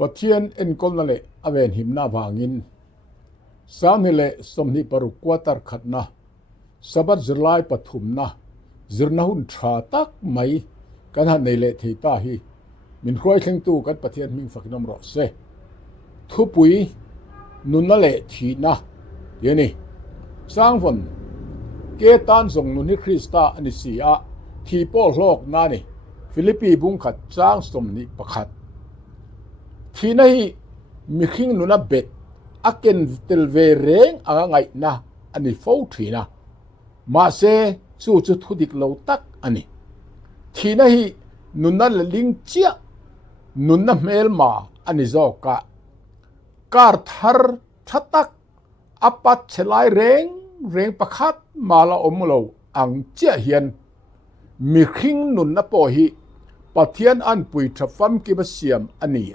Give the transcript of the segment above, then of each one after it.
ปะเทียนเอ็นกลนั่นแหละอเวนหิมหน้าวางินสามนี่แหละสมนิปรุกวาตรขัดนะสบัดจลายปฐุมนะจรณหุนทราตักไม่กันหันในเละที่ตาฮีมินครอยเข่งตู้กันปะเทียนมิงฝักน้ำรอเสทุปุยนุนนั่นแหละทีนะเดี๋ยวนี้สร้างฝนเกตันส่งนุนให้คริสตาอันนี้เสียที่ป้อโลกนั่นนี่ฟิลิปปีบุงขัดสร้างสมนิประคัดทีนี้มีขิงนุนเบ็ดอาเกนเตลเวเรงอ่างไงนะอันนี้ฟูทีนะมาเซสู้จุดทุดิกเหลาตักอันนี้ทีนี้นุนนั่นลิงเจียนุนนั่นเมลมาอันนี้จอกะการทาร์ทัตักอปัจฉลายเรงประคัดมาละอมโลอังเจียเฮียนมีขิงนุนนับปอฮีปะเทียนอันปุยทับฟัมกิบเสียมอันนี้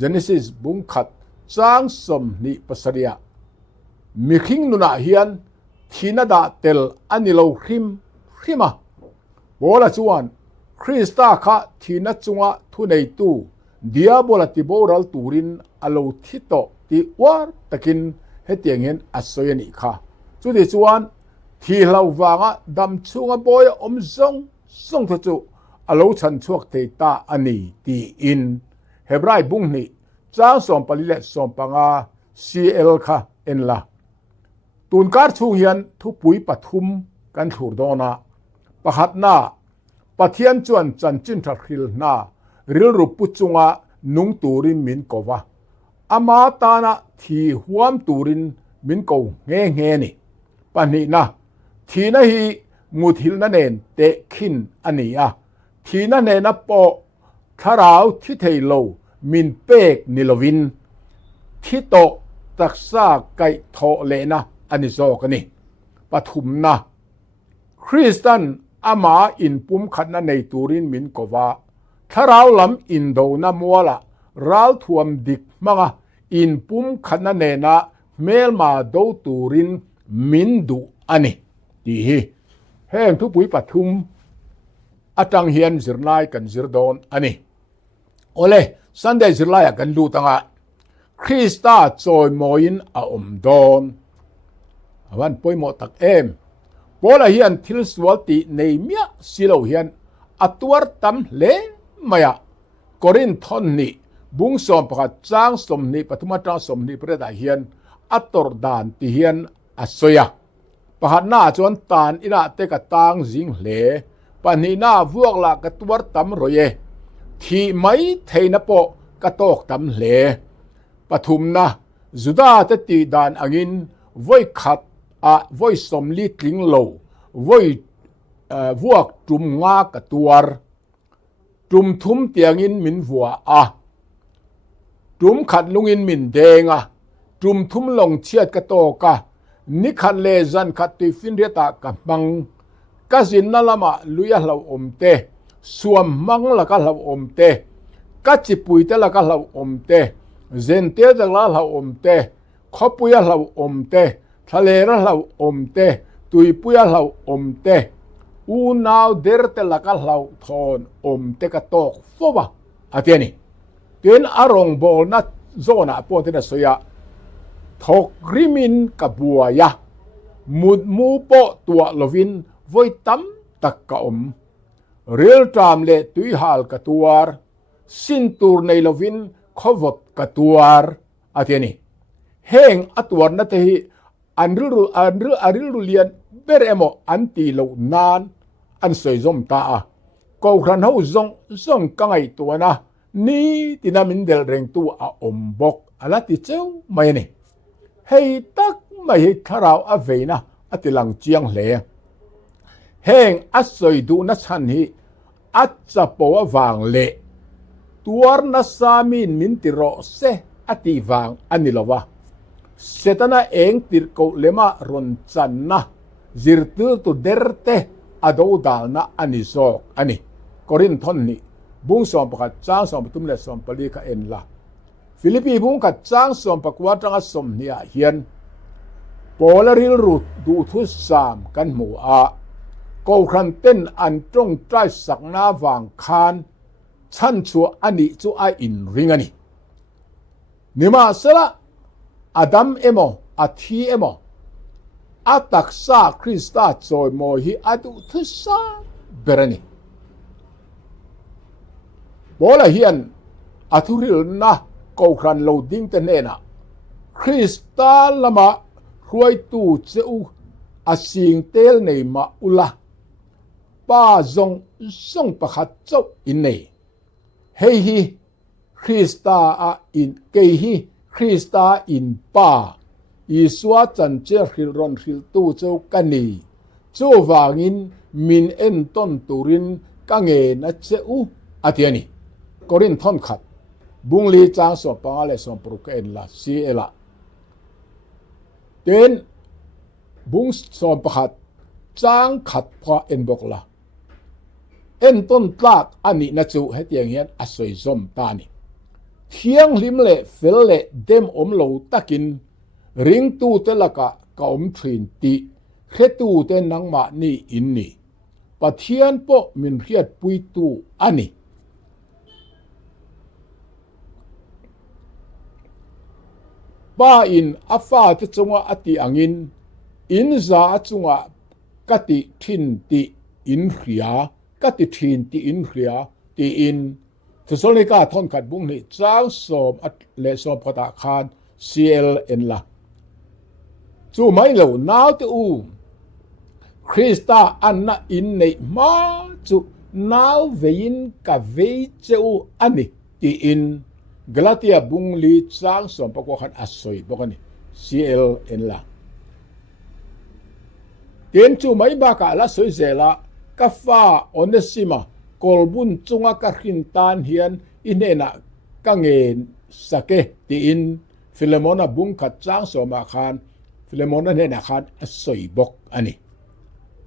Genesis บุงขัดจางสมนิปัสเรียมีขิงนุนาเฮียนทีนาดาเตลอันนี้เราริมาโบลาจวนคริสตาคะทีนัจงะทุในตู้เดียโบลาติโบรัลตูรินอโลทิโตติวาร์ตะกินเฮตียงเห็นอัศยนิค่ะจุดที่จวนที่เราวางดำชงบอยอมส่งทจุอโลชันชวกเตตาอันนี้ตีอินเฮบรายบุงนี่จ้างสอมปลิเลสอมปังCL ค่ะเอ็นละตูนการชูเฮียนทุปุยปฐุมกันถูดอนาปะหัดนาปะเทียนจวนจันจินทักฮิลนาริลรุปุจุงะนุงตูรินมินกวะอามาตานะทีหวมตูรินมินกวเงนี่ปะนี่นะทีนะฮีมุทิลนั่นเองเตคินอันนี้ทีนั่นเองนะปอทาราวที่เทโลมินเปกนิลวินที่โตตักษาไกโทเลนะอันนี้โซกันนี่ปฐุมนะคริสตันอามาอินปุ่มขัดนะในตูรินมินกว่าทาราวลำอินโดนะมัวละรัลทวมดิกมังอินปุ่มขัดนะเนนะเมลมาโดตูรินมินดูอันนี้ดีแห่งทุกปุยปฐุมอาจังเฮียนจิรนายกันจิรดอนอันนี้โอเลสันเดย์จิรลายกันดูตั้งคริสตาจอยมอยินอมดอนวันป่วยหมดตักเอ็มพอละเฮียนทิลสวัลติในเมียสิโลเฮียนอัตวรตัมเลมายากอรินทอนนี่บุงสอมประจางสมนี่ปฐุมจางสมนี่ประดาเฮียนอัตอร์ดานติเฮียนอัสยาปหัดหน้าจวนตานอินาเตกตางจิงเลปนีนาพวกละกตัวตัมรอยที่ไม่เทนปอกตอกตัมเลปฐุมนะจุดาตติดานอังินไว้ขัดไว้สมลิกลิงโลไว้พวกจุมงากตัวจุมทุมเตียงินมินวัวจุมขัดลุงินมินเดงจุมทุมลงเชียดกะโตกะนิขัดเลจันขัดติฟินเรตากะบังกะสินนั่นละมาลุยะเราอมเตสวมมังละกะเราอมเตกัจจิปุยเตละกะเราอมเตเซนเตตะละเราอมเตขอปุยะเราอมเตทะเลระเราอมเตตุยปุยะเราอมเตอูนาวเดรเตละกะเราทอนอมเตกะตอกฟวะอาเตียนี่เต็นอารองบอลนะโซนะปอเตนะสยะทอกริมินกะบัวยะมุดมูปอตัวลวินไว้ตัมตักกะอมเรียลตามเลตุยฮาลกะตัวสินตูร์ในลวินขวดกะตัวอาเทียนี่เฮงอัตวรนัตหิอันริลเลียนเบรเอโมอันตีโลนานอันสวยจมตาก็ครันเฮาซงกังไอตัวนะนี่ที่นามินเดลเร่งตัวอมบกอะไรที่เจ้าไม่นี่ให้ตักไม่ให้ทาราวอเวนะอติลังเจียงเหลเฮงอัศยดูนัชันฮีอัจจะปววางเละตัวนัสามินมินติโรเซอติวางอันนี้ละวะเสตนาเองติรโกเลมารอนจันนะจิรตุตุเดรเตอโดดาลนะอันนี้โซกอันนี้กอรินทอนนี่บุงสอมประกาศจ้างสอมปทุมเลสอมปลีกเอ็นละฟิลิปปีบุงกัดจ้างสอมประกวดจังสมเนียเฮียนโปลาริลรูดูทุสามกันหมู่ก็ครันเต้นอันตรงใจสักหน้าวางคานชั้นชัวอันนี้ชัวอินริงอันนี้ nima sala adam emo athi emo ataksa Krista joy mo hi adu thusa berani bola hian athuril na ko kran loading te nena Krista lama ruai tu cheu asing tel nei ma ula pa zong song pakhat chau in nei hei hi Krista a in ke hi Krista in pa iswa chan che khil ron khil tu cheu kani chu wangin min en ton turin ka nge na cheu atiani korin thon khat bungli chang so pangale som proken la si ela ten bung som pakhat chang khat phwa en bok la en ton tlak ani na chu hetiang hian asoi zom ta ni thiang lim le fel le dem om lo takin ring tu te laka kaum thin ti khetu te nangma ni in ni pathian po min riat pui tu ani ba in afa te chunga ati angin in za chunga kati thin ti in ria kati thin ti in ria ti in Thessalonica thon khat bung ni chang som at le som phata khan cl en la chu mai lo naw te u Krista anna in nei ma chu naw vein ka ve cheu ani ti in Galatia bung li chang som pakwa khan asoi bokani cl en la ten chu mai ba ka la soi zela ka fa onesima kolbun chunga ka khintan hian inena ka ngen sake ti in Philemona bung khat chang soma khan Philemona ne na khan asoi bok ani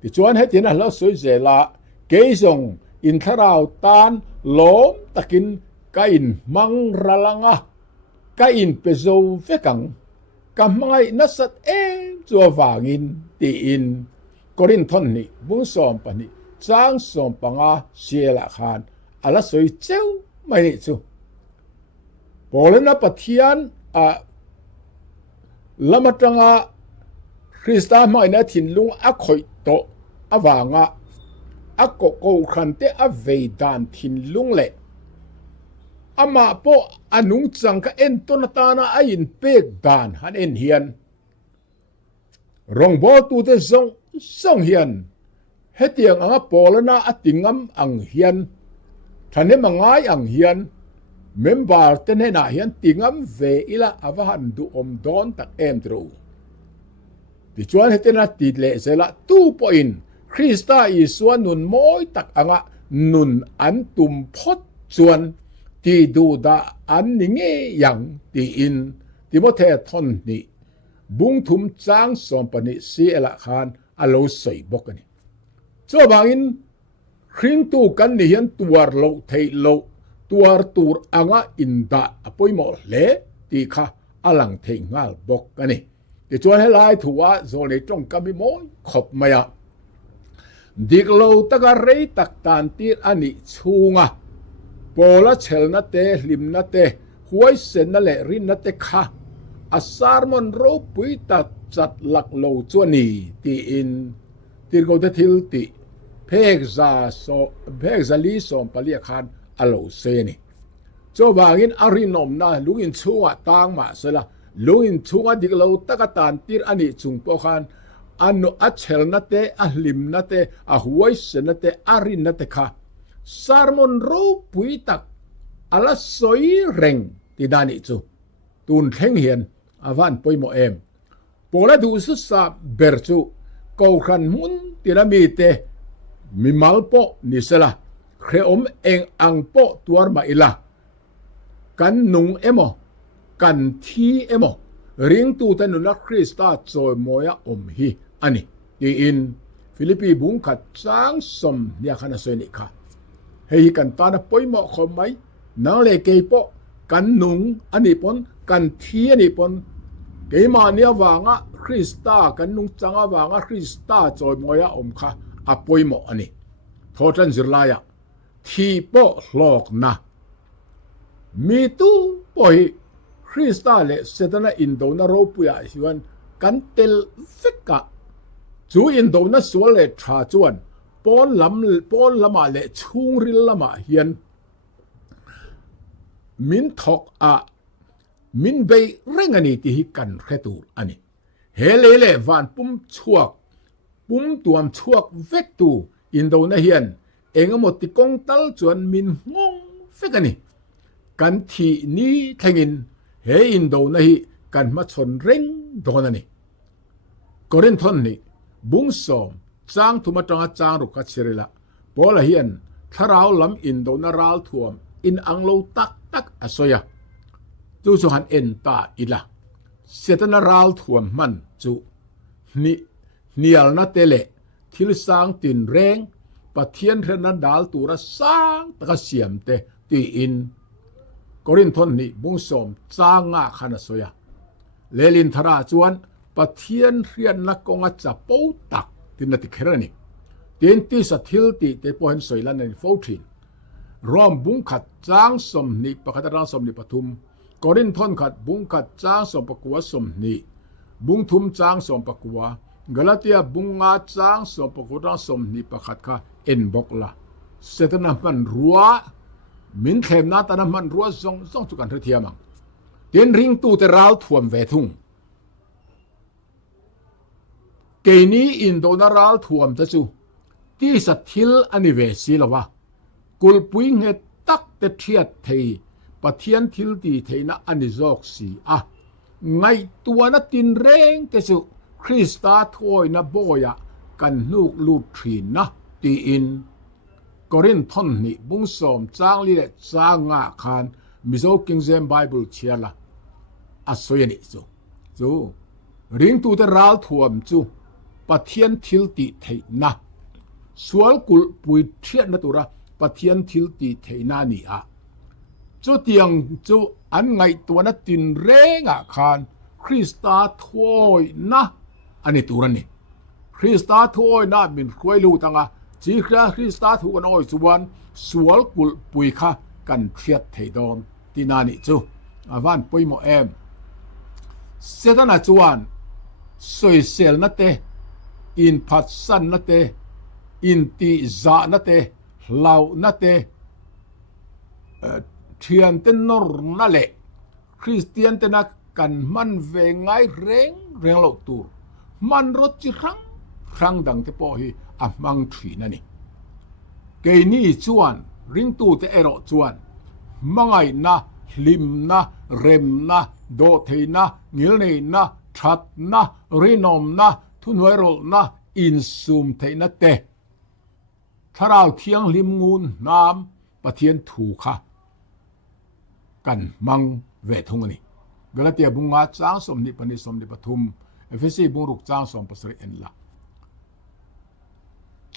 ti chuan hetin la soi zela keizong in tharau tan lom takin kain mang ralanga kain pezo vekang kamai nasat chu wangin ti in korin thon ni bung som pani chang som panga siela khan ala soi cheu mai ni chu polena pathian a lamatanga Krista mai na thinlung a khoi to awanga a ko ko khante a veidan thinlung le ama po anung changka en tonatana a in pek dan han en hian rong bo tu te song hian hetiang anga polana atingam ang hian thane mangai ang hian member tene na hian tingam ve ila awahan du om don tak em tro ti chuan hetena ti le zela 2 point Krista iswa nun moi tak anga nun an tum phot chuan ti du da an ninge yang ti in Timothy thon ni bung thum chang som pani si ela khan alo sei bokani so bangin khring tu kan ni hian tuar lo thei lo tuar tur anga inda apoimo le ti kha alang thei ngal bok ani ti chuan helai thuwa zole tong kami moi khop maya diklo taka rei tak tan tir ani chunga pola chelna te hlimna te huai sen na le rin na te kha asarmon ro pui ta chat lak lo chuani ti in tirgo te thil ti phek za li som palia khan alo se ni cho bangin arinom na lungin chunga tang ma sela lungin chunga diklo taka tan tir ani chungpo khan anu achelna te ahlimna te ahuai sen na te arin na te kha sarmon ro pui tak ala soi reng ti dani chu tun thleng hian awan poimo em pola du su sa berchu ko khan mun tirami te mimalpo nisela khreom eng ang po tuar ma ila kan nung emo kan thi emo ring tu tanuna Krista choi moya om hi ani ti in Philippi bung khat chang som nia khana soini kha hei kan tana poimo khomai nang le ke po kan nung ani pon kan thi ani pon keima nia wanga Krista kan nung changa wanga Krista choi moya om kha apoimo ani thotan zirlaya thi po hlok na mi tu poi ริสตาเลเซตนาอินโดนาโรปุยาสิวันกันเตลฟิกะจูอินโดนาสวเลทราจวนปอนลำมาเลชุงริลลำมาเฮียนมินทอกมินเบยเร่งอันนี้ที่ฮิกันแค่ตูอันนี้เฮเลวันปุ่มชวกปุ่มตัวมชวกเวกตูอินโดนีเซียนเองหมดที่กงตัลจวนมินงงเฟกันนี่กันที่นี้แทงินเฮอินโดนีเซียกันมาชนเร่งโดนนี่กอรินทอนนี่บุ้งสมจางทุมาจังจางรุกัดเชริละพอละเฮียนถ้าเราลำอินโดนาราลท่วมอินอังโลตักอสอยจูสุหันเอ็นตาอีละเสตนาราลท่วมมันจูนี่เนียลนาเตเลทิลสางตินแรงปะเทียนเรนันดาลตูระสางตะกะเสียมเตตีอินกอรินทอนนี่บุ้งสมจางงาขันอสอยเลลินทราจวนปะเทียนเรียนนักกงอาจะปูตักตินติเครนี่เตียนที่สถิลติเตปอเห็นสวยลันในโฟทินรอมบุ้งขัดจางสมนิปะขัดรางสมนิปทุมกอรินทอนขัดบุ้งขัดจางสมปะกัวสมนิบุ้งทุมจางสมปะกัวกาลาเตียบุ้งอาจางสมปะกัวรางสมนิปะขัดค่ะเอ็นบอกละเสตนามันรัวมินเขมนาตานามันรัวส่งจุกันเทียมังเตียนริงตูเตราวท่วมเวทุงเกนี้อินโดนาราลท่วมจะจูที่สถิลอนิเวศีละวะกุลปุยเงตักเตเทียดเทปะเทียนทิลตีเทนะอนิจอกสีไงตัวนัตินเร่งเตจูคริสตาทวยนะโบยะกันลูกลูทรีนะตีอินกอรินทอนนี่บุ้งสมจางลีเลจางงาคานมิโซคิงเซมไบเบิลเชียละสวยนี่จูริงตูเตราลท่วมจูปะเทียนทิลตีเทนะสวลกุลปุยเทียนนะตุระปะเทียนทิลตีเทนานี่จูเตียงจูอันไงตัวนัตินเร่งคานคริสตาทวยนะอันนี้ตุระนี่คริสตาทวยนะมินควยลูตังจีคริสตาทวยน้อยสุวรรณสวลกุลปุยค่ะกันเทียดเทดอนที่นานี่จูวันปุยโมเอมเสตนาจวนสวยเซลนะเตอินพัดสันนะเตอินติซานะเตลาวนะเตเทียนเตนอร์นะเลคริสเตียนเตนักกันมันเวงไงเร่งเหล่าตูมันรถจิครั้งดังเตปอฮีมังทรีนั่นนี่เกนี่จวนริงตูเตเอโรจวนมังไงนะลิมนะเรมนะโดเทนะงิลเนนะชัดนะรีนอมนะทุนไวโรนะอินซูมเทนะเตถ้าเราเที่ยงลิมงูนน้ำปะเทียนถูกค่ะกันมังเวทุงนี่กาลาเตียบุงอาจางสมนิปนิสมนิปทุมเอเฟซีบุงรุกจางสมปสริเอ็นละ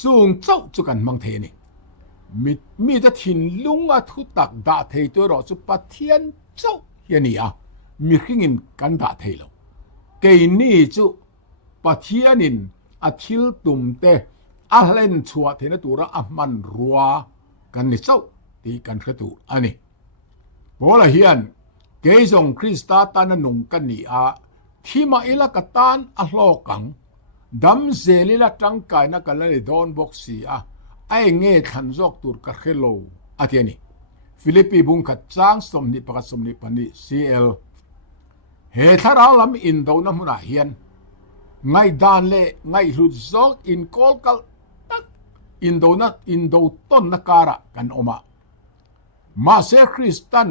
จุงเจ้าจุกันมังเทนี่มีแต่ถิ่นลุงทุตักดาเทตัวเราจุปะเทียนเจ้าเฮียนี่มีขิงินกันดาเทเราเกนี่จุปะเทียนินอาทิลตุมเตเล่นชัวเทนตูระมันรัวกันนี่เจ้าตีกันกระตูอันนี้โบละเฮียนเกยส่งคริสตาตานนุงกันนี่ที่มาอิละกตานโลกังดัมเซลิละจังกายนักกันเลยโดนบอกสีไอเงี้ยขันจอกตูร์กัดเขโลเทียนี่ฟิลิปปีบุงขัดจางสมนิปกัดสมนิปนิซีเอลเฮทาราลำอินโดน้ำมุนาเฮียนไงดานเล่ไงลุดจอกอินโคลกัลตักอินโดต้นนักการะกันออกมาเซคริสตัน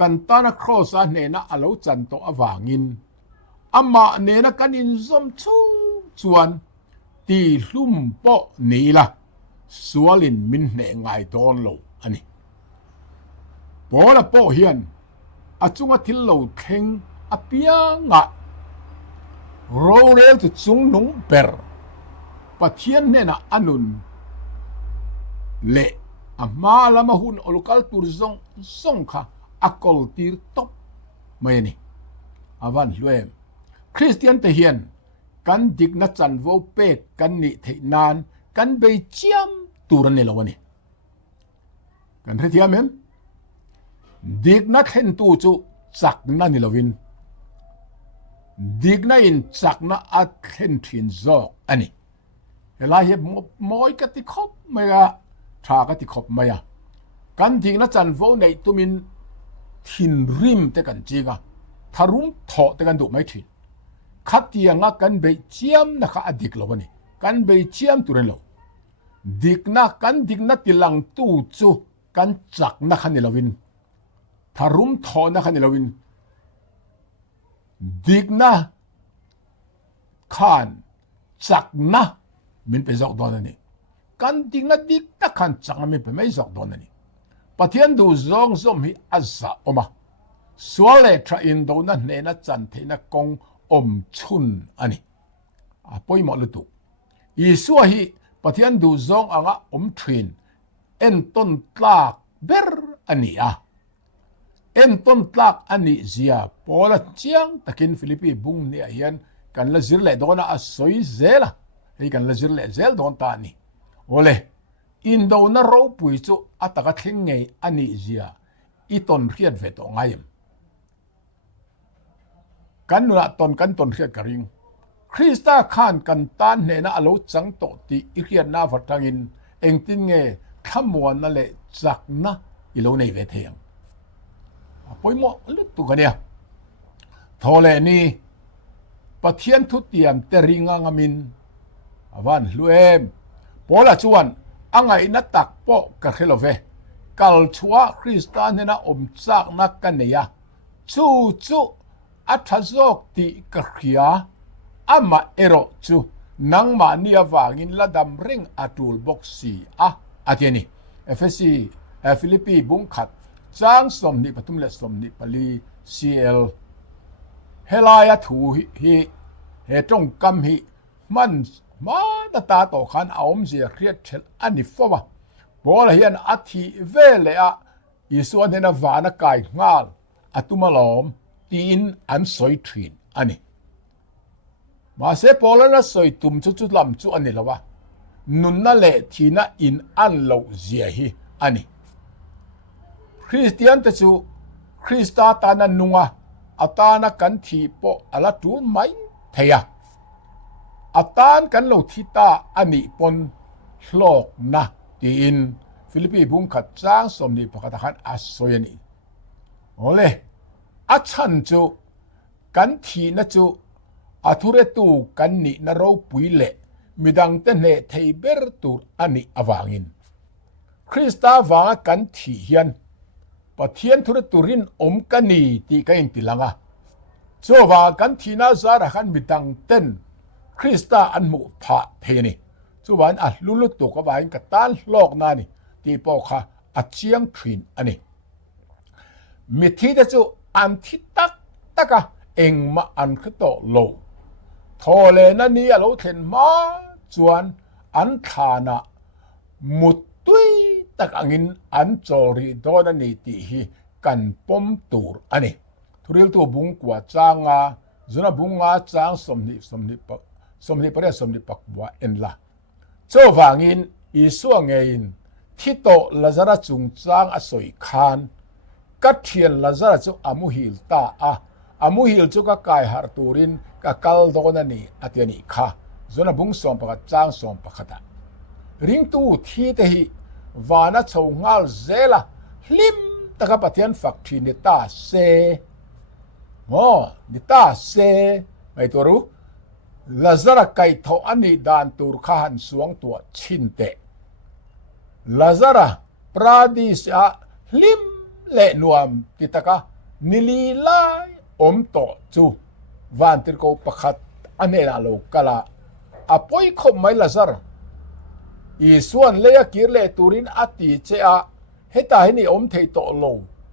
กันตานักครอสเนนะอโลจันโตอวางินมาเนนะกันอินซอมชูจวนตีลุ่มโปนี่ละสวลินมินเนไงดอนโลอันนี้พอละโปเฮียนจุงทิลโลเข่งเปียงโรเรลจะจุงนุงเปอร์ปะเทียนเนนะอนุนเละมาละมาหุ่นอลูกัลตูร์ซงค่ะกอลตีร์ตบไม่นี่วันรวยคริสเตียนเทียนกันดิกนัจันโวเปกกันนิเทนานกันไปเจียมตูรันนี่ละวันนี้กันเทียมดิกนัเห็นตูจู จักนั่นนี่ละวินดิกนะอินจักนะอัดเห็นทินจอกอันนี้เวลาเห็นมอยกติคบไม่กะทากติคบไม่อะกันจริงนะจันโวในตุมินทินริมแต่กันจีกะทารุมถอแต่กันดูไม่ทินขัดยังกันไปเจียมนะคะอดิกละวันนี้กันไปเจียมตุเรนโลดิกนะกันดิกนะติลังตู้จูกันจักนะคันเนลวินทารุมถอนะคันเนลวินดิกนะขานจักนะมันไปจอกดอนนี่กันดิกนะดิกตะขันจักนะมันไปไม่จอกดอนนี่ปะเทียนดูจงสมฮิอัซซาอมาสวเลทราอินโดนะเนนะจันเทนะกงอมชุนอันนี้ป่วยหมดเลยตุอีสัวฮิปะเทียนดูจงอ่ะอมทรินเอ็นต้นตลากเบรอันนี้เอ็นต้นตลากอันนี้เสียพอละเจียงตะกินฟิลิปปีบุ้งเนี่ยเห็นกันละจิรเล่โดนอ่ะสวยเซล่ะนี่กันละจิรเล่เซลโดนตานี่โอเลอินโดนะเราปุยจูอัตกะทิ้งไงอันนี้เสียอีต้นเรียนเวทองไงกันนู่นต้นกันต้นเรียนกระริงคริสตาขานกันตานเนนะอโลจังโตติอีเรียนนาฟัดทางอินเองติงเงขมวนนั่นแหละจักนะอีโลในเวทียงป่วยหมดลุตุกันเนี่ยทอเลนี่ปะเทียนทุเตียมเตริงางามินวันลุเอมพอละจวนอังไงนัตักปอกะเคลเวกัลชัวคริสตานเนนะอมจักนักกันเนี่ยจูอัทซอกติกะเขียอามาเอโรจูนังมาเนียวางินละดัมริงอาตูลบ็อกซีอาเทนี่FSC ฟิลิปปีบุ้งขัดจางสมนิปทุมเลสมนิปลี CL เฮลายถูฮิเฮจงกำฮิมันมาตาต่อขันเอาเสียเครียดเชลอันนี้ฟ้าบอลเฮียนอาทิเวเลอะอีส่วนเฮนวานกายงาลอตุมาลอมตีนอันสอยทรีนอันนี้มาเสพอลนะสอยตุมจุลำจุอันนี้ละวะนุนนั่นแหละที่น่ะอินอันเราเสียฮีอันนี้คริสเตียนแต่จูคริสตาตานันนุงะอัตานักันทีปออลาตูไม่เทียอัตานกันเราทิตาอันนี้ปนโลกนะที่อินฟิลิปปีบุ้งขัดจ้างสมนิปกตันอาสอยนี่โอเลอาชันจูกันทีนะจูอาทุเรตูกันนี่นเราปุยเล่มิดังเตเนเทเบรตูอันนี้อวางินคริสตาวากันทีเฮียนปะเทียนทุเรตูรินอมกันนี่ตีกันอินติลังโซวากันทีน่าซาระขันมิดังเตนคริสตาอันมุพะเทนี่โซวานลุลุตุกวาอินกัตันโลกนานี่ตีปอค่ะอาเจียงทรินอันนี้มิทีเดจูอันทิตักตะกะเองมาอันคือโตโลทอเลนันนี่เราเห็นมาจวนอันฐานะมุดตุยตะกังินอันจอรีโดนันนี่ตีฮีกันปมตูรอันนี้ทุเรียลตัวบุ้งกว่าจางาจุนบุ้งาจางสมนิปะสมนิปักว่าเอ็นละเจ้าฟังอินอีส่วงเงินที่โตลาซาระจุงจางอสอยคานกัดเทียนลาซาระจุอามุฮิลตาอามุฮิลจุกะกายฮาร์ตูรินกะกัลโดนันนี่อาเตียนิค่ะจุนบุ้งสมปะจางสมปะขะริงตูที่เตหิวานะชงงาลเซลาลิมตะกะปะเทียนฝักทีนิตาเซนิตาเซไม่ตัวรู้ลาซาระไกทออันนี้ดานตูรข้าหันสวงตัวชินเตลาซาระปราดิสะลิมเลนวมติตะกะนิลีลายอมโตจูวันติโกปะขัดอันเนลาโลกะลาอปอยคมไม่ลาซาระอีส่วนเลียกิเลตูรินอติเจอาเฮตาเฮนี่อมเทโตโล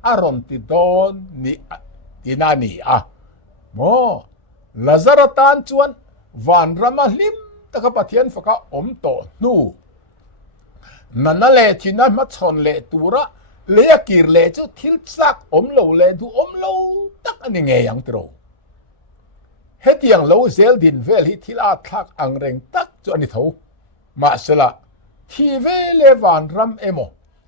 อารอนติดอนนี่ตินานี่ลาซาระตานจวนวันรามาลิมตะกะปะเทียนฝกะอมโตนูนั่นแหละที่นั่นมาชนเลตูระเลียกิเลจุทิลซักอมโลเลดูอมโลตักอันนี้ไงยังตรอเฮติยังโลเซลดินเวลฮิทิลาทักอังเรงตักจวนนี่เท่ามาสละที่เวเลวันรำเอโม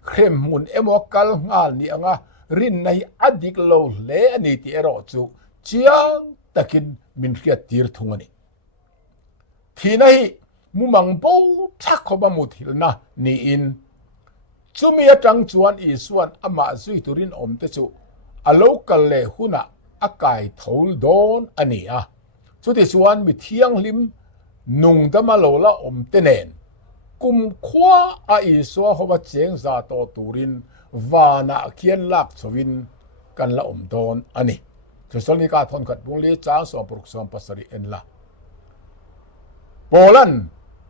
เครมมุนเอโมกัลงาลนี่อ่ะ รินในอดิกโลเลอันนี้ที่เราจูเจียงตะกินมินเรียตีร์ทุงนี่ที่ไหนมุมังปูชักขบมุทิลนะนี่อินจูมีจังจวนอีส่วนอามาซุยตุรินอมเตจูอโลกัลเลหุนะอากายทอลดอนอันนี้จุดที่ส่วนมีเที่ยงลิมนุงดมาโลละอมเตเนนกุมขวาอีส่วนเขาว่าเจียงซาโตตุรินวานาเขียนลักสวินกันละอมดอนอันนี้จุดสนิกาทนขัดบุงลีจ้างสองปรุกสองปัสริเอ็นละโปแลนด์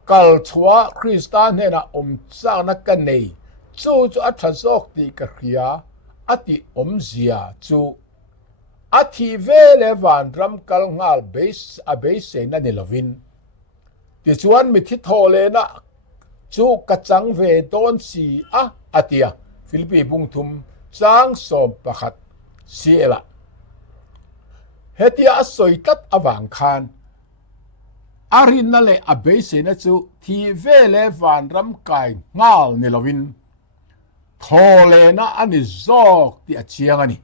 กัลชัวคริสตานเนนะอมสร้างนักกันในจูอัตโซกติกะเขียอติอมเสียจูอธิเวเลวันรัมกัลงาลเบสเซนันเนลวินที่ชวนมิทิโทเลนะจูกะจังเวดอนสีอติยาฟิลิปปีบุงทุมจางสมปะขัดเสียละเฮติอาสอยตัดอวังคานอารินนั่นแหละอเบสนะจูที่เวเลวันรัมกายงาลเนลวินทอเลนะอันนี้จอกที่อาเชียงอันนี้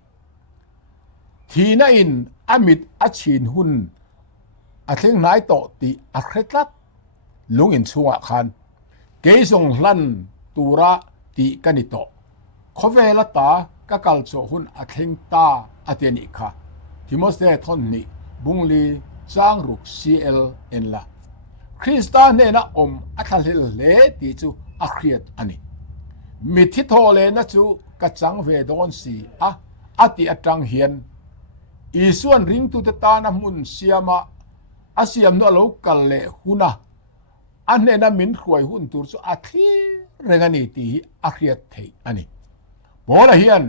ทีนั่นอามิดอาชินหุนอาเทงนายโตตีอาเครตัดลุงอินชัวคันเกยส่งลันตูระตีกันิโตขเวลตากะกัลโซหุนอาเทงตาอาเตนิคาทิโมเซทอนนี่บุงลีจางรุก CLN ละคริสตานเนนะอมอัทเลเลตีจูอาเครียดอันนี้มิทิโทเลนะจูกะจังเวดอนสีอาติอจังเฮียนอีส่วนริงตุตตานะมุนเสียมาอาเซียมโนโลกัลเลหุนะอันเนนะมินขวยหุนตุรจูอาทีเรงานีตีอาเครียดเทอันนี้บอละเฮียน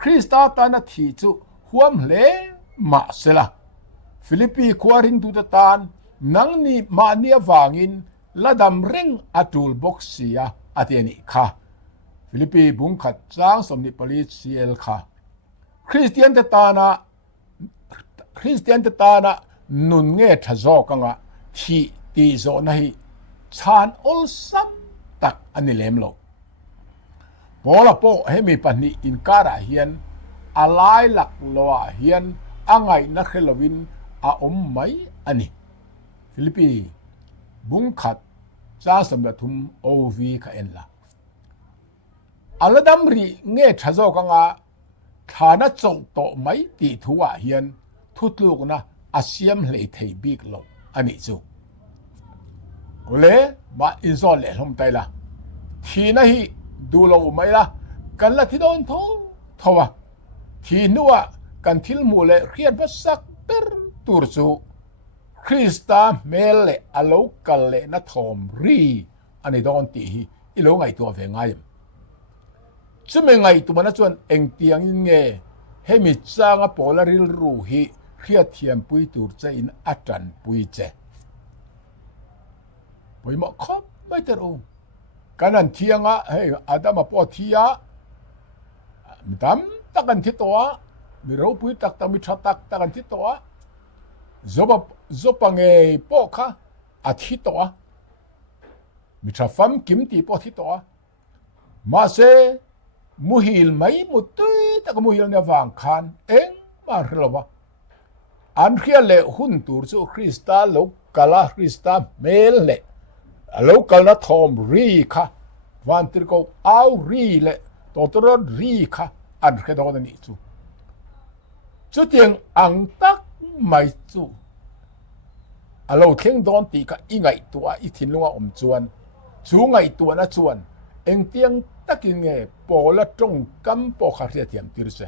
คริสตาตานะทีจูหวมเลมาเสละฟิลิปปีควาริงตุตตานนังนี่มาเนียวางอินละดำเร่งอัตุลบ็อกเซียอาเตนิค่ะฟิลิปปีบุงขัดจางสมนิปลิซีเอลค่ะคริสเตียนเตตานะนุนเงทะโจกังที่ตีโซนะฮิชานอลซัมตักอันนี้เลมโลพอละโปให้มีปัญญาอินการะเฮียนอะไรหลักโลเฮียนอังไงนักเลวินอาอมไม่อันนี้ฟิลิปปีบุงขัดจางสมบัติทุมโอวีค่ะเอ็นละอัลดัมรีเงทะโจกังฐานะจงโตไม่ตีทัวเฮียนทุตลูกนะอาเซียมเลเทบิกลงอันนี้จูเลยมาอินซอลเลลงไปละทีนั้นฮีดูโลไม่ละกันละที่โดนทว่าทีนัวกันทิลมูเลเรียนภาษาเปรตูร์จูคริสตาเมเลอโลกัลเลนะทอมรีอันนี้โดนตีอีโลไงตัวเวงไงจะไม่ไงตัวนั้นจวนเอ็งเตียงเงให้มีจ้างปอลาริลรูฮีเรียเทียมปุยตูร์เจอินอาจารย์ปุยเจปุยมาคบไม่เตรูกันนั่นเทียงให้อาดามาปอทียมีทำตักันที่ตัวมีรู้ปุยตักตามีชัดตักันที่ตัวจบเงยปอค่ะอาทิตย์ตัวมีชัดฟัมกิมตีปอที่ตัวมาเซมุฮิลไม่มุตุยแต่ก็มุฮิลเนี่ยวางคันเองมาเรื่องว่าอันเขียนเลหุ่นตูร์จูคริสตาโลกาลาคริสตาเมลเลโลกาลาทอมรีค่ะวันที่เขาเอารีเลตัวตัวรีค่ะอันเขียนตรงนี้จูจุดยังอังตักไม่จูเราเข่งโดนตีกับอีไงตัวอีทิ้งลงว่าจวนจูไงตัวนะจวนเอ็งเตียงตักยังไงปอละจงกำปอขาเรียเทียมตีร์เส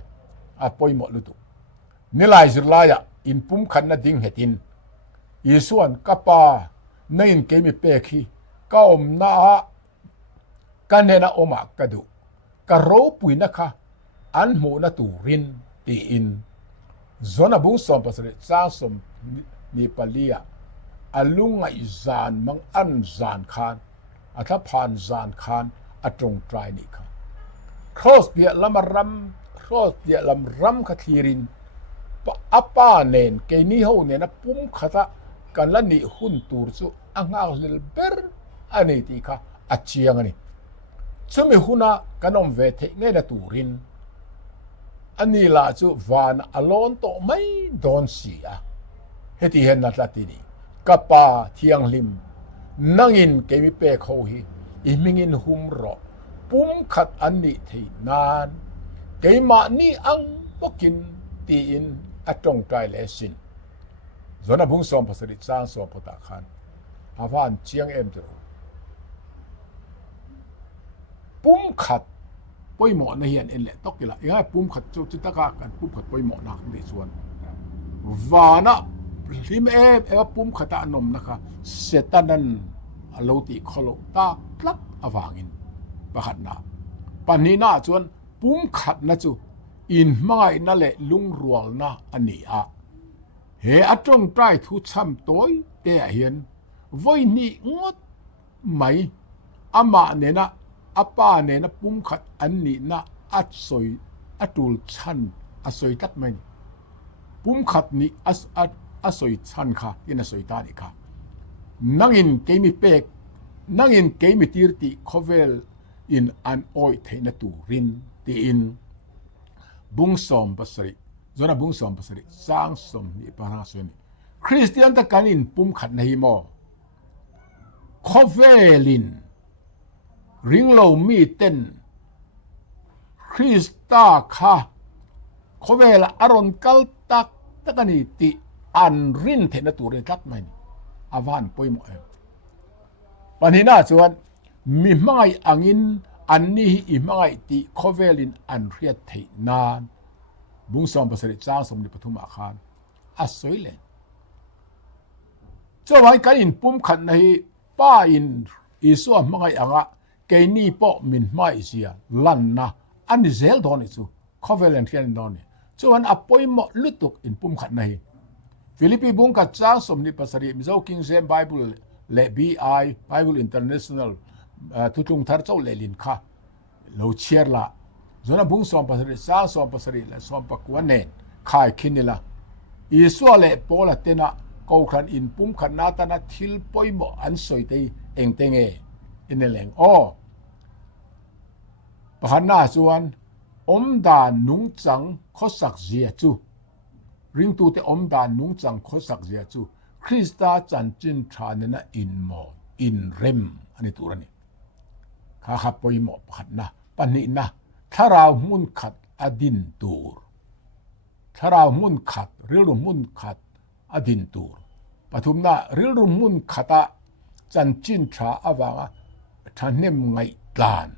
ปอยหมดลุตุนี่ลายจุลายอินปุ่มขันนัดดิ้งเหตินอีส่วนกับปาในอินเกมีเปคีก้าวน่ากันเนนะอมากระดูกระโรปุยนะคะอันหูนัตูรินตีอินโซนบุ้งสมปัสเรจางสมมีปลียอลุงไอจานมังอันจานคานอัฐพานจานคานอตรงไตรนี่ค่ะครอสเดียลำรำขทีรินปะป้าเนนเกนี่เขาเนี่ยนะปุ่มขะกันละนี่หุ่นตูร์สุอังอาลเบอร์อันนี้ที่ค่ะอัจฉริยะนี่สมัยหุ่นกันอมเวทเงี้ยนะตูริน อันนี้ล่ะจุวานอลอนโตไม่โดนเสียเฮติเห็นนัดละทีนี้กะปาเทียงลิมนั่งอินเกมิเปเขาฮีอิมิงินหุมรอปุ้มขัดอันนี้ที่นานเกมานี่อังปกินตีอินอัตรงใจเลสินส่วนบุ้งสอมภาษาดิจางสอมพตาคันอาฟานเชียงเอ็มตรูปุ้มขัดป่วยหมอในเฮียนเอ็นแหละตกกี่ละยังไงปุ่มขัดจุดตะกากันปุ่มขัดป่วยหมอนักในส่วนวานะริมปุ่มขัดอนมนะคะเสตันนั้นโลติคโลตาคลักอวางินประหัดนาปันนี้น่าส่วนปุ่มขัดนะจูอินไม่นั่นแหละลุงรวลนะอันนี้เฮอตรงใต้ทุช้ำตัวแต่เห็นไว้นี่งดไหมอามาเนี่ยนะอาป้าเนี่ยนะปุ่มขัดอันนี้นะอัดสอยอัดุลชันอัดสอยตัดไหมปุ่มขัดนี่อัดสอยชันค่ะยันสอยตานี่ค่ะนั่งอินเกมิเปกนั่งอินเกมิตีรติคอเวลอินอันโอยเทนตูรินตีอินบุงสอมภาษาริจนบุงสอมภาษาริสร้างสมนิปาราส่วนคริสเตียนตะกันอินปุ่มขัดในหิมอคอเวลินริงโลมีเต้นคริสตาค่ะคอเวลอารอนกัลตักตะกันอิติอันรินเทนตูรินตัดมันอาวานป่วยหมอปัญหาส่วนมีไม่อังอินอันนี้อีไม่ติคอเวลินอันเรียดเทนานบุ้งสอมภาษาจ้างสมนิปทุมอาคารอัศวินเจ้าไว้กันอินปุ่มขันในป้าอินอิสวาไม่อังะเกนี่ปอมินไม่เสียลันนะอันนี้เซลดอนิสูคอเวลินเทียนดอนิเจ้าวันอป่วยหมอลุตุกอินปุ่มขันในฟิลิปปีบุ้งกัดจ้างสมนิภาษามิโซคิงเซมไบเบิลและ BI Bible International ทุกทาร์เจ้าเลลินค่ะเราเชียร์ละจนบุ้งสอมภาษาจ้างสอมภาษาและสอมปักวันเนนขายคินิละอิสวาเลปอลเตนะกูขันอินปุ่มขันนาตนาทิลป่วยหมออันสวยตีเองเตงอินเนลงปะหันหน้าส่วนดานนุ่งจังข้อสักเจียจูริงตูเตดานนุ่งจังข้อสักเจียจูคริสตาจันจินทานนะอินโมอินเรมอันนี้ตัวนี้ข้าขับป่วยหมอขัดนะปันนี้นะถ้าเรามุ่นขัดอดินตูรถ้าเรามุ่นขัดเรื่องมุ่นขัดอดินตูรปฐุมนะเรื่องมุ่นขัดจันจินทราอวังท่านเนมไงตาน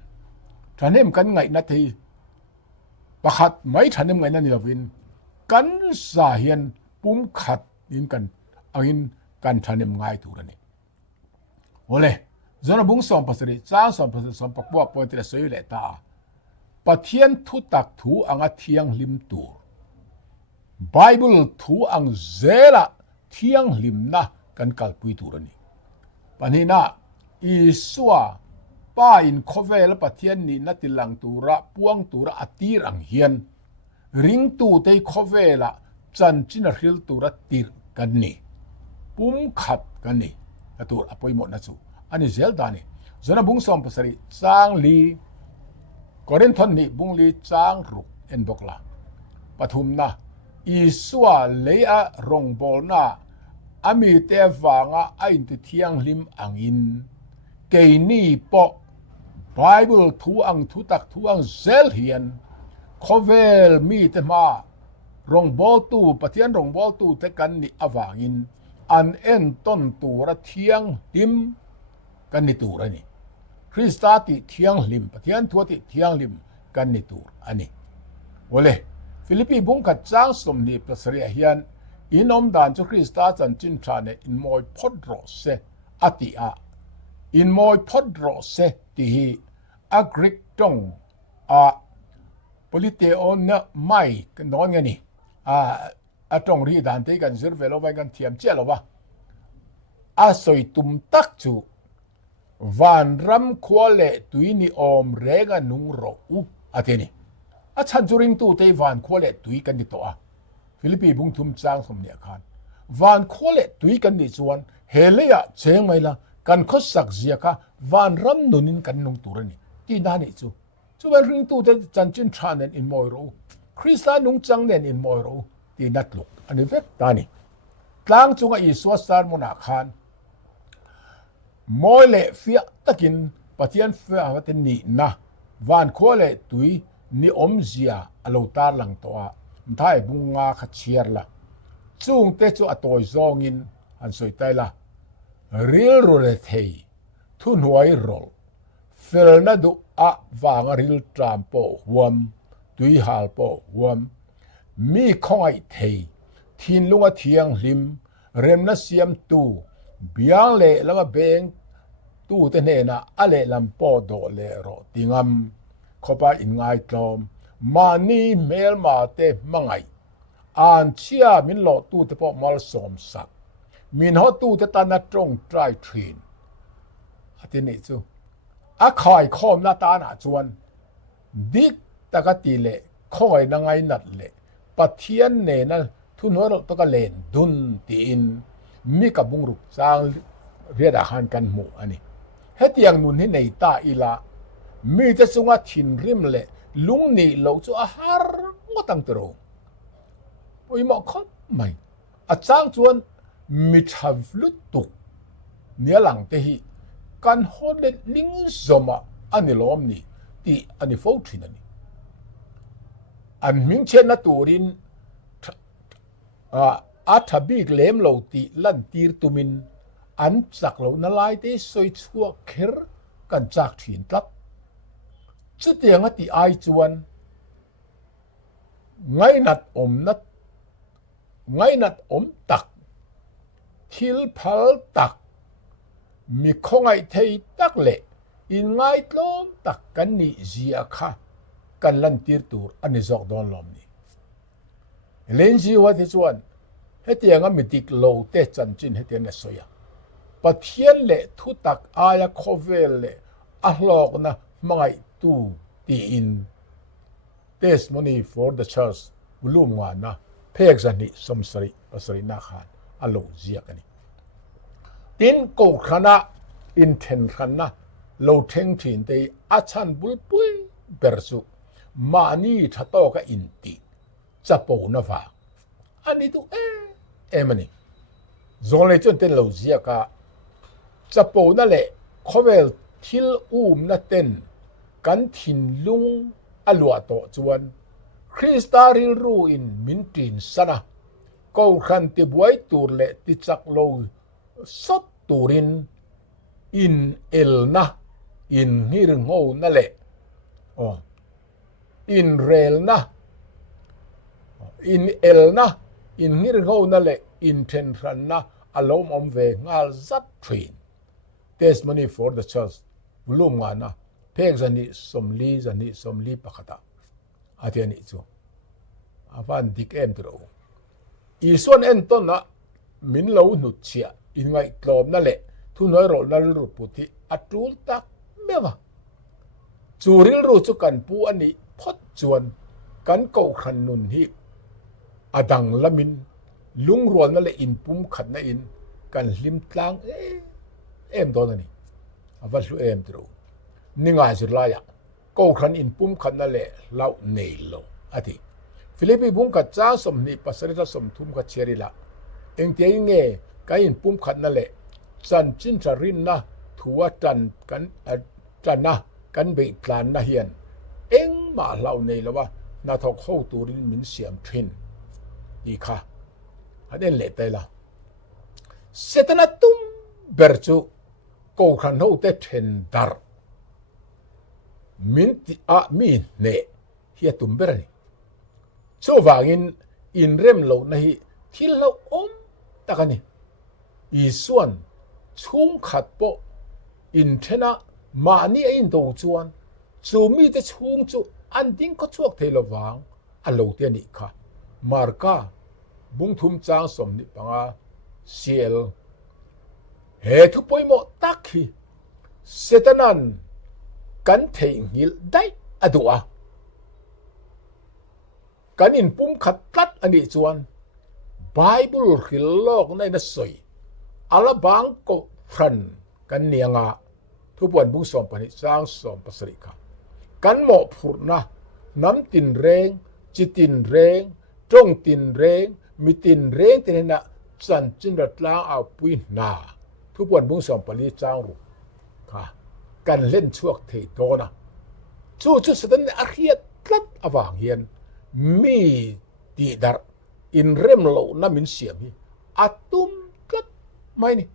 ท่านเนมกันไงนาทีประคัดไม่ท่านเนมไงนั่นนี่ละวินกันสาเฮียนปุ่มขัดยินกันเอายินกันท่านเนมไงตัวนี้โอเลยจนบุ้งสอมภาษาจ้างสอมภาษาสอมปักบัวปอยเตระสวยเลตาปะเทียนทุตักถูอังเทียงลิมตูไบเบิลถูอังเซละเทียงลิมนะกันกัลปุยตูรนี้ปะนี้นะอีสัวป้าอินคอเวลปะเทียนนี่นัติลังตูระปวงตูระอตีรังเฮียนริงตูเตคอเวละจันจินริลตูระตีรกันนี่ปุ่มขัดกันนี่ตัวอภัยหมดนะสูอันนี้เซลดานี่จนบุ้งสอมภาษาจางลีกอรินทอนนี่บุ้งลีจางรุเอ็นบกลาปฐุมนะอีสวาเลียรงบอลนะอามีเตวางะไอน์เทียงลิมอังอินเกนี่ปอไบเบิลทูอังทุตักทูอังเซลเฮียนคอเวลมีเตมารงบอลตูปะเทียนรงบอลตูเตกันนี่อวางอินอันเอ็นต้นตูระเทียงลิมกันนี่ตูระนี่คริสตาติเทียงลิมปะเทียนทัวติเทียงลิมกันนี่ตูอันนี้โอเลฟิลิปปีบุ้งกัดจ้างสมนิปสริเฮียนอินอมดานจุคริสตาจันจินทราเนอินมอยพอดรอเซอติอาอินมอยพอดรอเซติฮีอักริกตงปลิเตโอนเนไม่กันนอนไงนี่ตรงรีดานที่กันซิร์ฟเวลไว้กันเทียมเจ้าหรอวะสอยตุมตักจูวันรำควาเลตุยนิอมเรกันนุงโรอุเทนี่ฉันจุริงตูเตวันควาเลตุยกันดิตัวฟิลิปปีบุ้งทุมจางสมเนียคานวันควาเลตุยกันดิส่วนเฮเลียเชงไม่ละกันข้อสักเสียค่ะวันรำนุนินกันนุงตัวนี่ที่นั่นนี่จูวันริงตูเตจันจินทราเนนอินมอยโรค คริสตานุงจังเนนอินมอยรูตีนัดลุกอันนี้เวกตานี่กลางจุงอีสวสารมุนาคานมอยเลเฟียตะกินปะเทียนเฟียวัตนีนะวานโคเลตุยนิอมเซียอโลตาลังตัวมทายบุงงาขเชียร์ละจุงเตจูอตอยซองอินอันสวยไตละริลรูเลเทยทุนหวยรอลเฟลนาดูอะวางริลตรามโปหวมตุยฮาลโปหวมมีข้องไอเทยทินลุงเทียงลิมเรมนาเซียมตูเบียงเลแล้วก็เบงตู้เตเนนะอะเลลัมโปโดเลโรติงามขอปาอินไงตอมมานีเมลมาเตมังไงอ่านเชียมินโลตู้เตปอมัลสมสักมินฮอตู้เตตานาตรงไตรทรีนอตินิจูอะคอยคอมนาตานาจวนดิกตะกะติเลคอยนางไงนัดเลปะเทียนเนนะทุนหัวรตกะเลนดุนตีนมีกับบุงรุกสร้างเรียดอาหารกันหมู่อันนี้เฮ็ดอย่างนุนให้ในตาอีละมีจะสุงะทินริมเลลุงนี่โลจูอาหารงตังตรงโอ้ยหมอครับไม่อาจารย์จวนมิทัฟลุตุกเนื้อหลังเตหิกันโหดเลลิงซอมอันนี้ล้อมนี่ที่อันนี้ฟูทินอันนี้อันมิงเชนตูรินอาทบิกเลมโลติลันตีรตุมินอันจักโลนลายเตสวยชัวเครกันจากถิ่นตักชุดเดียงที่ไอจวนไงนัดอมตักทิลพัลตักมีคงไอเทยตักเละอินไงลมตักกันนี่เจียค่ะกันลันตีรตูอันนี้จอกดอนลมนี่เลนจีว่าที่จวนเฮตียงมิติกโลเตจันจินเฮตียงเนสอยปะเทียนเละทุตักอายาโคเวลเละอะลอกนะมังไอตูตีอิน testimony for the church บุลุมงานนะเพกจันนิสมสริปัสรินาคานอโลเจียกันนี่ตินโกขณะอินเทนขันนะโลเทงทินเตอาชันบุลปุยเบรสุมานีทัตโตกอินติจะโปนะฟ้าอันนี้ตัวมันนี่จงเลยจนเต็นโลเจียกะจะโปนั่นแหละเขาเวลทิลนั่นเต็นกันทินลุงอลัวโตจวนคริสตาริลรูอินมินตินสนะก็ขันติบวยตูร์เละติจักโลสดตูรินอินเอลนะอินฮิรงโงนั่นแหละอินเรลนะอินเอลนะอินฮิรงโงนั่นแหละอินเทนรันนะอารมณ์อมเวงาลซัดทรีน testimony for the church บุลุมงานนะเพกจันนิสมลีปะขตาอาทิตย์นี้จูอาฟันดิกตรออีส่วนต้นนะมินเลวนุชเชียอินไงกลอมนั่นแหละทุนน้อยโรนัลรูปุติอัตรูลตักเมวะจูริลรูจุกันปูอันนี้พดจวนกันเก่าขันนุนฮีอดังละมินลุงรวนนั่นแหละอินปุ่มขันนั่นอินกันลิมตลางโดนนี่อาฟันสุตรอนี่ง่ายสุดเลยอ่ะก็ขันอินปุ่มขันนั่นแหละเล่าเนลโลอาทิฟิลิปปีบุ้งกัดจ้าสมนิปัสริตสมทุมกัดเชริละเองเตียงเงก็อินปุ่มขันนั่นแหละจันจินจารินนะทัวจันกันจันนะกันเบิกลานนะเฮียนเองมาเล่าเนลว่านาทอกเข้าตูรินมินเสียมทรินดีค่ะอันนี้เละได้ละเสตนาตุ้มเบรจูก็ขันเขาเตเทนดาร์มินติอามีเนเฮียตุมเบรนี่โซวางินอินเร็มโลนะฮีที่เราตะกันนี่อีส่วนชุงขัดโปอินเทนะมานี่อินโดจวนจูมีแต่ชุงจูอันดิ้งก็ชวกเทลวางอันโลเตียนี่ค่ะมาร์กาบุ้งทุมจางสมนิปังอาเซียลเฮทุปอยโมตักฮีเซตนันกันเทงหิลได้อดัวกันอินปุ่มขัดตัดอันนี้จวนไบเบิลหิลโลกในนัสอยอาลาบังก็ฟันกันเนียงะทุบวันบุ้งสมปนิจางสมปัสริกากันหมอพูดนะน้ำตินเรง จิตินเรงตรงตินเรงมีตินเรงตินนะสันจินรัตลางเอาปุยนาทุกวันบุ้งสอมปลีจ้างรูค่ะกันเล่นช่วงเทโตนะจู่สตันอาเฮียตัดอวางเฮียนมีตีดาร์อินเรมโลนามินเสียมีอาตุมตัดไม่นี่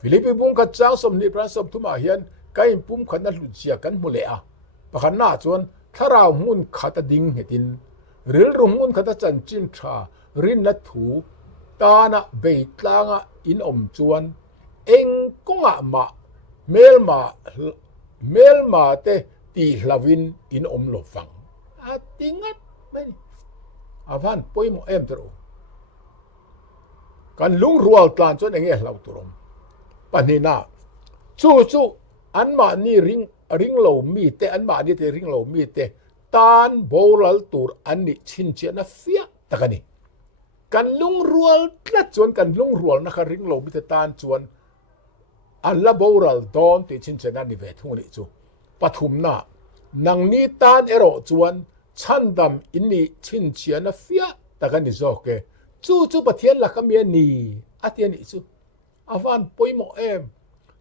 ฟิลิปปิบุ้งกัดจ้างสมนิพระสมทุมาเฮียนก็อินปุ่มขันนั่นลุเสียกันหมดเลยอ่ะปะขันหน้าจวนถ้าเรามุ่นขัดดิ่งเหตินหรือรุ่งมุ่นขัดจันจินชารินนัทูตานะเบตลางอินอมจวนเองก็งะมาเมลมาเตตีลาวินอินอมโลฟังอาติงัดไม่อาวันป่วยหมอเอ็มตรูกันลุงรัวตานจนเองเราตุรมปนินาจู่อันมานี่ริงโลมีเตอันมานี่เตริงโลมีเตตานโบรัลตูร์อันนี้ชินเจนะเฟียตะกันนี่กันลุงรัวละจวนกันลุงรัวนะคะริงโลมีเตตานจวนอันละโบรัลดอนติชินเจนะนี่เวทุนี่จูปฐุมนานังนี้ตานเอโรจวนชันดำอินนี่ชินเจนะเฟียตะกันนี่โซเกจู่ปะเทียนละกะเมียนี่อาเทียนี่จูอาวันป่วยหมอเอ็ม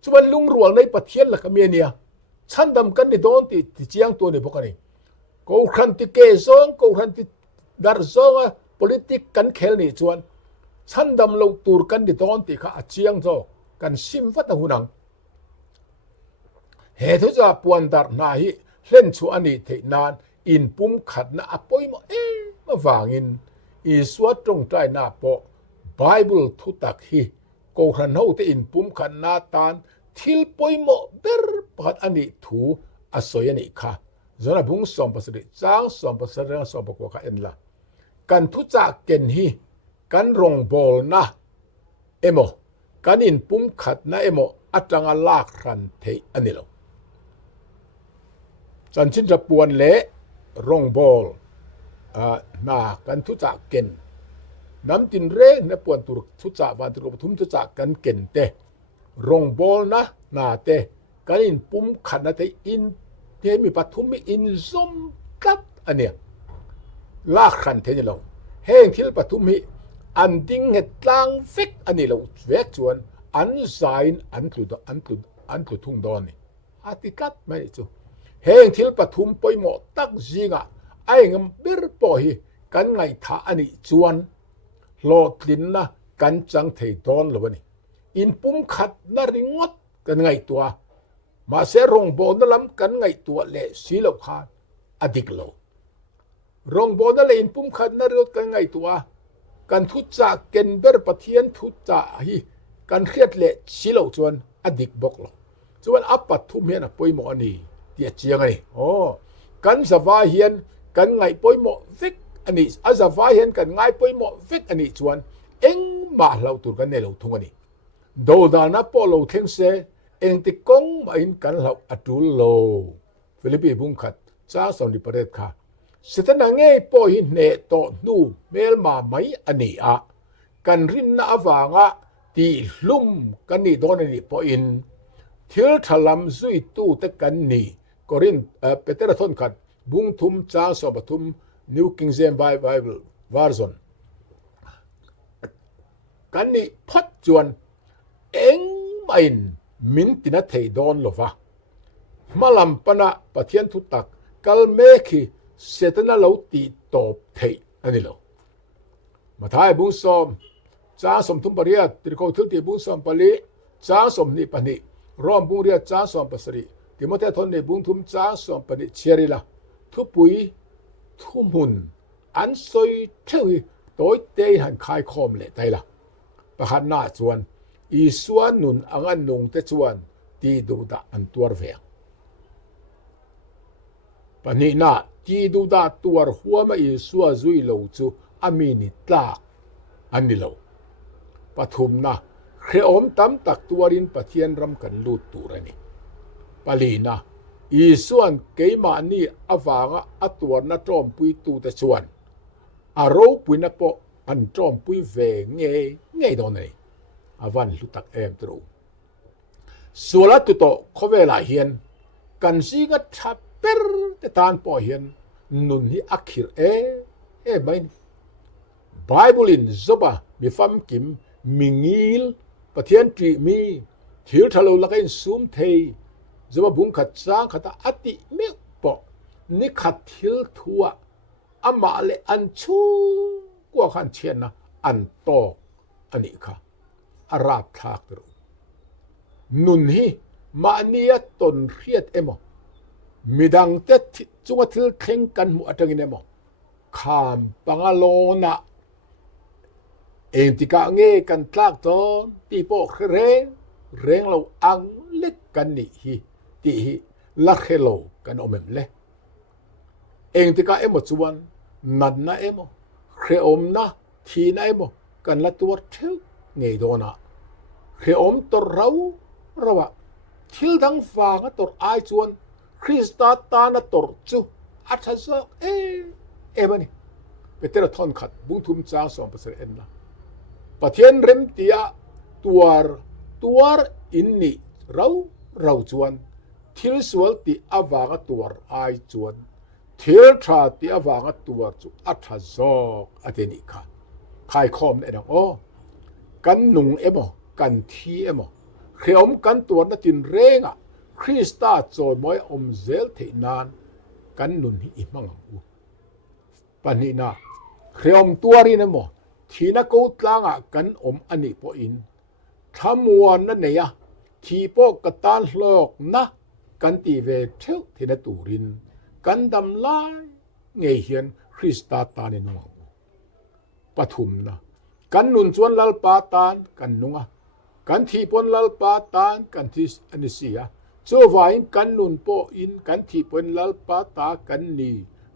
จวนลุงรัวในปะเทียนละกะเมียเนี่ยชันดำกันนี่โดนติเจียงตัวนี่พวกนี้กูคันติเกซองกูคันติดาร์ซองpolitik kan khel ni chuan chandam lo tur kan di ton ti kha achiang zo kan sim fa ta hunang he thu cha puan dar na hi hlen chu ani the nan in pum khat na apoi mo ma wangin I suat trong trai na po bible thu tak hi ko khan ho te in pum khat na tan thil poi mo ber pat ani thu asoy ani kha zona bung som pasri chang som pasrang som ko ka en laกันทุจักเกนฮีกันรองบอลนะเอโมกันอินปุ่มขัดนะเอโมอัตรังลากรันเทอันนี้เราจันชินจะปวนเละรองบอลนากันทุจักเกนน้ำจินเร่นะปวนตุรทุจักวันตุรปทุมทุจักกันเกนเตรองบอลนะนาเตกันอินปุ่มขัดนะเทอินเทมีปทุมมีอินซมกัดอันเนี้ยลากขันเทนี่เราเฮงทิลปทุมหิอันดิ้งเห็ดลางฟิกอันนี้เราเวกจวนอันไซน์อันตุทุ่งดอนนี่อาติกัดไม่จูเฮงทิลปทุมปอยหมอตักจิงะไอ้งมเบิร์ปอฮีกันไงท่าอันนี้จวนโลดลินนะกันจังเทดอนหรือวะนี่อินปุ่มขัดนาริงดกันไงตัวมาเสรงโบนล้ำกันไงตัวเละสีเหลาคานอดิกโลรองบอนั่นเลยอินปุ่มขันนรกกันไงตัวกันทุจ่าเกนเบอร์ปะเทียนทุจ่าฮีกันเครียดเละชิโลจวนอดิกบอกหรอกจวนอัปปัทุมเฮียนป่วยหมอนี่เดียเจียงไงโอ้กันสวาเฮียนกันไงป่วยหมอฟิกอันนี้อาสวาเฮียนกันไงป่วยหมอฟิกอันนี้จวนเอ็งมาเราตัวกันในเราทุ่งอันนี้โดดานะปอเราเทงเซเอ็งติกงมาอินกันเราอัตุโลฟิลิปปินส์บุ้งขัดจ้าสอนดิประเทศค่ะสิทนังเงปอหินเนโตนูเมลมาไม่อันนี้อ่ะกันรินนาอวางะตีลุ่มกันนี่โดนนี่ปออินทิลทลัมซุยตู้ตะกันนี่ก็รินเปเตอร์ทนขัดบุ้งทุมจ้าสอบทุมนิวคิงเซมไบเบิลวาร์ซอนกันนี่พัดจวนเอ็งไม่มินตินัทเทดอนโลวะมาลำปนะปะเทียนทุตักกัลเมคีเสตนาเราตีตบเทอันนี้เรามาท้ายบุ้งสมจ้าสมทุมปริยัติที่เขาถึงที่บุ้งสมปลีจ้าสมนิปนิร่วมบุ้งเรียจ้าสมปัสรีที่มาเททนในบุ้งทุมจ้าสมปนิเชริละทุปุยทุมุนอันซอยเทวีโดยเตยหันคายคอมเลยได้ละประหันหน้าจวนอีส่วนนุนอังอันนุงเตจวนตีดูดาอันตัวเวียปนินาจีดูดาตัวหัวมาอีสัวซุยโลจูอามีนิตลาอันนี้โลปฐุมนะเครอมตั้มตักตัวรินปะเทียนรำกันลูดตัวนี่ปลีนะอีส่วนเกยมานี่อวางอัตัวนัดจอมปุยตูแต่ส่วนอารมณ์ปุยนับปออันจอมปุยเวงเงยโดนนี่อวันลุตักเอ็มตรูส่วนละตุโตเขาเวลาเฮียนกันซีกัดชับเปรแต่ตานปอเฮียนนุนฮิอักขิร mai Bible zoba mi fam kim mingil pathian tri mi thil thalo lakin sum thei zoba bung khat sang khata ati me po ni khat thil thua ama le an chu kwa khan chen na an to ani kha arab thak ro nun hi ma nia ton riat emo midang te chunga thil thleng kan mu atangin emo kham pangalona entika nge kan tlak ton ti po reng lo ang lek kan ni hi ti hi la khelo kan omem le entika emo chuan nan na emo khreom na thi na emo kan la tur theu ngei dona khreom tor rau rawa thil dang fa nga tor ai chuan Krista ta na tor chu athaso ebani petera thon khat bung thum chang som pasar enna pathian rem tia tuar inni rau chuan thil sual ti awanga tuar ai chuan thil tha ti awanga tuar chu athazo ateni kha khai khom ne dang o kan nung emo kan thi emo khreom kan tuar na tin renga Krista choi moi zel theinan kan nun hi imang u panina khreom tuarin emo thina ko tlanga kan ani po in thamuan na neya thi po katan hlok na kan ti ve theu thina turin kan dam lai ngei hian Krista tan in wa pathum na kan nun chuan lal pa tan kan nunga kan thi pon lal pa tan kan thi anisia so vain kan nun po in kan thi pon lal pa ta kan ni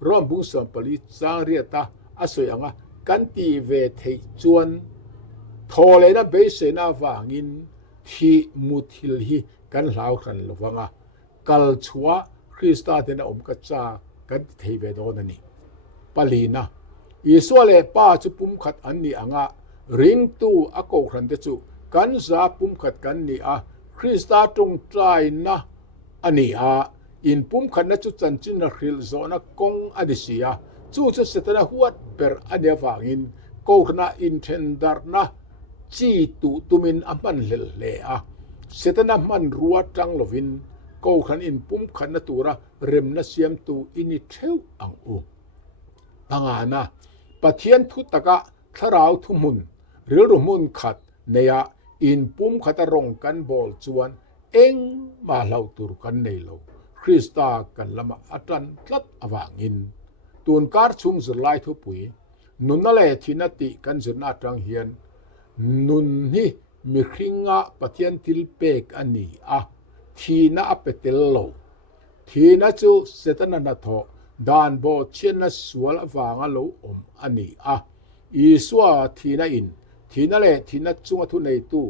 rom bung som pali sang ria ta asoi anga kan ti ve thei chuan thole na be se na wangin thi muthil hi kan hlau khan lowanga kal chua Krista tena ka cha kan thei ve don ani palina Iswale pa chu pum khat an ni anga ring tu ako khan te chu kan za pum khat kan ni a Krista tung trai na ani a in pum khat na chu chanchin na hril zo na kong adisia chu setana huat ber ania wangin ko khna in tender na chi tu tumin aman lel le a setana man ruwa tang lovin ko khan in pum khat na tura rem na siam tu ini theu ang u angana pathian thu taka tharau thumun ril rumun khat neya in pum khatarong kan bol chuan eng ma hlau tur kan nei lo Krista kan lama atan tlat awangin tun kar chung zurlai thu pui nun na le thinati kan zurna tang hian nun hi mi khringa pathian til pek ani a thina apetel lo thina chu setana na tho dan bo chen na sual awanga lo ani a iswa thina in thina le thina chunga thu nei tu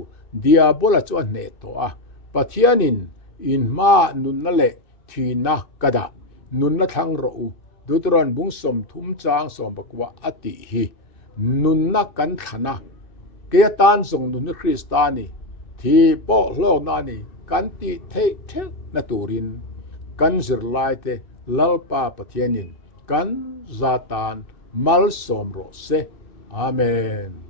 diabola chu ne to a pathianin in ma nun na le thina kada nun na thang ro dutron bung som thum chang som bakwa ati hi nun na kan thana ke tan song nun Kristani thi po lo na ni kan ti the na turin kan zirlai te lalpa pathianin kan zatan mal som ro se amen